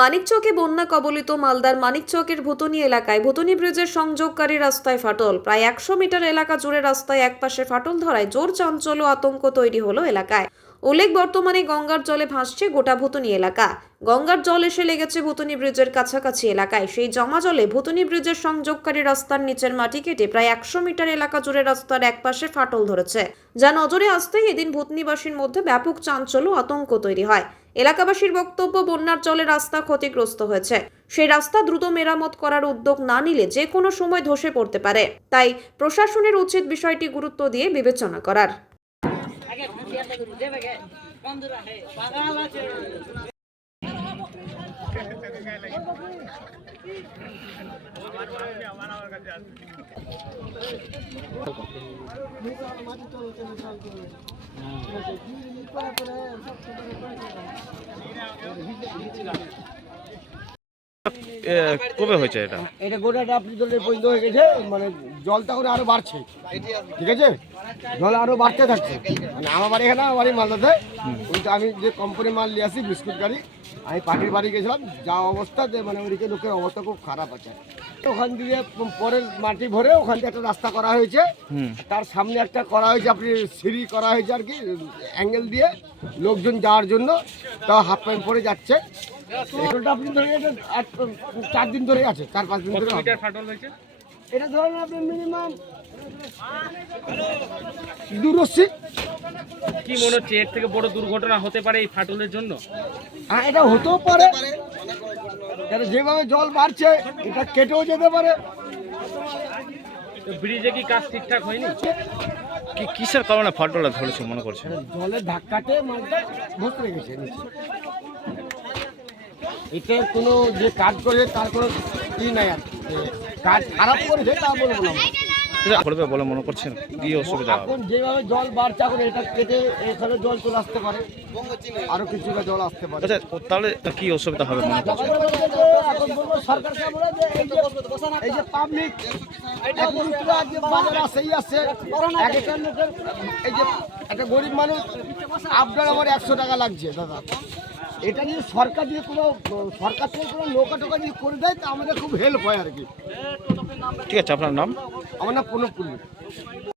মানিকচকে বন্যা কবলিত মালদার মানিকচকের ভুতনি এলাকায় ভুতনি ব্রিজের সংযোগকারী রাস্তায় ফাটল। প্রায় 100 মিটার এলাকা জুড়ে রাস্তায় একপাশে ফাটল ধরায় জোর চাঞ্চল্য আতঙ্ক তৈরি হলো এলাকায়। উল্লেখ, বর্তমানে গঙ্গার জলে ভাসছে গোটা ভুতনি এলাকা। গঙ্গার জল এসে লেগেছে ভুতনি ব্রিজের কাছাকাছি এলাকায়। সেই জমা জলে ভুতনি ব্রিজের সংযোগকারী রাস্তার নিচের মাটি কেটে প্রায় 100 মিটার এলাকা জুড়ে রাস্তার একপাশে ফাটল ধরেছে, যা নজরে আসতেই এদিন ভুতনিবাসীর মধ্যে ব্যাপক চাঞ্চল্য আতঙ্ক তৈরি হয়। এলাকাবাসীর বক্তব্য, বন্যার জলে রাস্তা ক্ষতিগ্রস্ত হয়েছে। সেই রাস্তা দ্রুত মেরামত করার উদ্যোগ না নিলে যে কোনো সময় ধসে পড়তে পারে। তাই প্রশাসনের উচিত বিষয়টি গুরুত্ব দিয়ে বিবেচনা করার। কবে হয়েছে এটা? এটা গোটাটা আপনি জলের পরিণত হয়ে গেছে, মানে জলটা করে আরো বাড়ছে, ঠিক আছে, জল আরো বাড়তে থাকছে। মানে আমার বাড়ি এখানে, আমার বাড়ি মালদাতে, কিন্তু আমি যে কোম্পানি মাল নিয়ে আসি বিস্কুট গাড়ি, আমি পাখির বাড়ি গেছিলাম, যা অবস্থাতে মানে ওইদিকে লোকের অবস্থা খুব খারাপ আছে। ওখান দিয়ে পরের মাটি ভরে ওখান থেকে একটা রাস্তা করা হয়েছে, তার সামনে একটা করা হয়েছে, আপনি সিঁড়ি করা হয়েছে আর কি, অ্যাঙ্গেল দিয়ে লোকজন যাওয়ার জন্য, তাও হাফ প্যান্ট পরে যাচ্ছে। আপনি ধরে 4 দিন ধরে আছে, 4-5 দিন ধরে ফাটল হয়েছে এটা ধরেন আপনি মিনিমাম 280। কি মনে হচ্ছে এর থেকে বড় দুর্ঘটনা হতে পারে এই ফাটলের জন্য? হ্যাঁ, এটা হতেও পারে, কারণ যেভাবে জল বাড়ছে এটা কেটেও যেতে পারে। ব্রিজে কি কাজ ঠিকঠাক হয়নি? কি কিসের কারণে ফাটলটা ধরেছে মনে করছে? জলের ধাক্কাতে মালটা ভেসে গেছে নিচে। এতে কোনো যে কাজ করে তার কোনো ই নাই আর কি, কাজ খারাপ করেছে তা বলবো না। করবে বলে মনে করছেন? কি অসুবিধা হবে? এখন যেভাবে জল বাড়ছে, এখন এটা কেটে এখানে জল চলে আসতে পারে, আরো কিছুটা জল আসতে পারে। আচ্ছা, তাহলে কি অসুবিধা হবে মনে করছেন? এখন বলবো সরকারকে আমরা যে এই যে পাবলিক যে বাজার আসেই আসছে, এক একটা লোকের এই যে একটা গরিব মানুষ আপনার আমার 100 টাকা লাগছে দাদা, এটা নিয়ে সরকার দিয়ে কোনো সরকার থেকে কোনো নৌকা টোকা দিয়ে করে দেয়, তা আমাদের খুব হেল্প হয় আর কি। ঠিক আছে, আপনার নাম? আমার নাম প্রণব কুন্ডু।